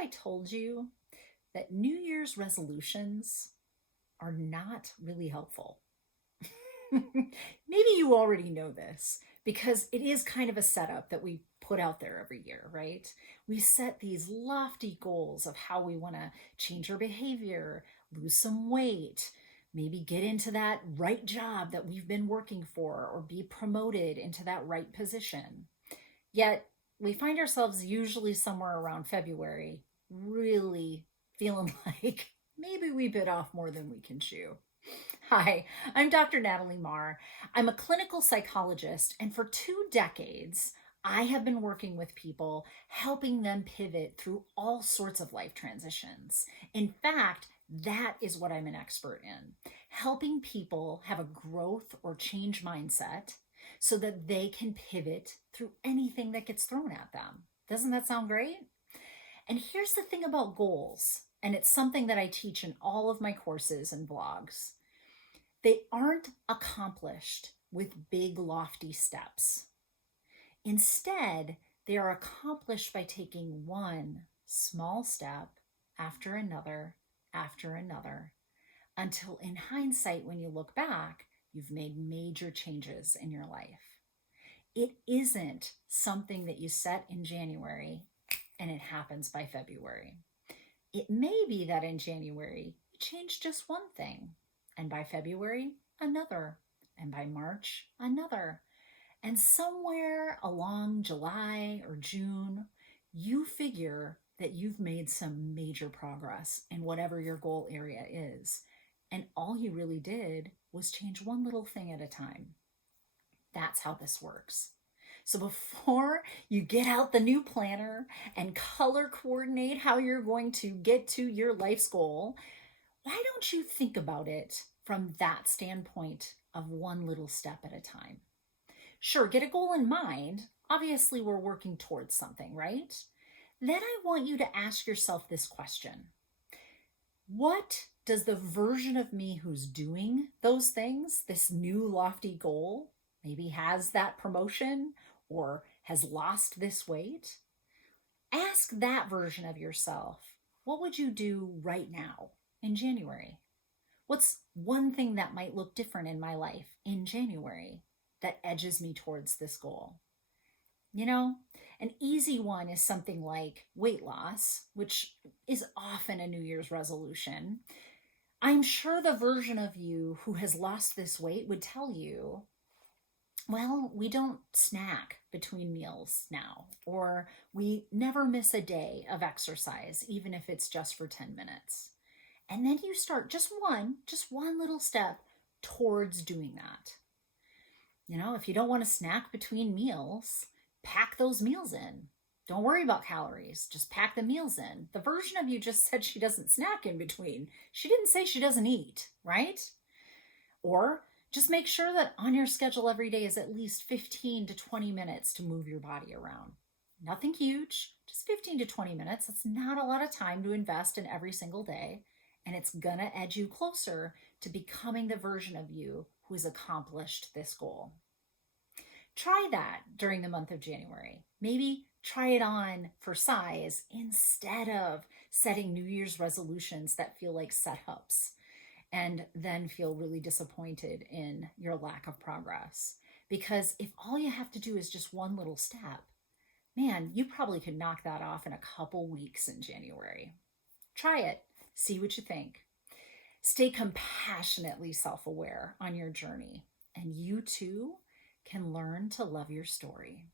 I told you that New Year's resolutions are not really helpful? Maybe you already know this because it is kind of a setup that we put out there every year, right? We set these lofty goals of how we want to change our behavior, lose some weight, maybe get into that right job that we've been working for, or be promoted into that right position. Yet we find ourselves usually somewhere around February, really feeling like maybe we bit off more than we can chew. Hi, I'm Dr. Natalie Marr. I'm a clinical psychologist, and for 2 decades, I have been working with people, helping them pivot through all sorts of life transitions. In fact, that is what I'm an expert in, helping people have a growth or change mindset so that they can pivot through anything that gets thrown at them. Doesn't that sound great? And here's the thing about goals, and it's something that I teach in all of my courses and blogs. They aren't accomplished with big, lofty steps. Instead, they are accomplished by taking one small step after another, until in hindsight, when you look back, you've made major changes in your life. It isn't something that you set in January and it happens by February. It may be that in January, you change just one thing, and by February, another, and by March, another. And somewhere along July or June, you figure that you've made some major progress in whatever your goal area is. And all you really did was change one little thing at a time. That's how this works. So before you get out the new planner and color coordinate how you're going to get to your life's goal, why don't you think about it from that standpoint of one little step at a time? Sure, get a goal in mind. Obviously, we're working towards something, right? Then I want you to ask yourself this question. What does the version of me who's doing those things, this new lofty goal, maybe has that promotion or has lost this weight? Ask that version of yourself, what would you do right now in January? What's one thing that might look different in my life in January that edges me towards this goal? You know, an easy one is something like weight loss, which is often a New Year's resolution. I'm sure the version of you who has lost this weight would tell you, well, we don't snack between meals now, or we never miss a day of exercise, even if it's just for 10 minutes. And then you start just one little step towards doing that. You know, if you don't want to snack between meals, pack those meals in. Don't worry about calories. Just pack the meals in. The version of you just said she doesn't snack in between. She didn't say she doesn't eat, right? Or just make sure that on your schedule every day is at least 15 to 20 minutes to move your body around. Nothing huge, just 15 to 20 minutes. That's not a lot of time to invest in every single day. And it's gonna edge you closer to becoming the version of you who has accomplished this goal. Try that during the month of January. Maybe try it on for size instead of setting New Year's resolutions that feel like setups and then feel really disappointed in your lack of progress. Because if all you have to do is just one little step, man, you probably could knock that off in a couple weeks in January. Try it, see what you think. Stay compassionately self-aware on your journey, and you too can learn to love your story.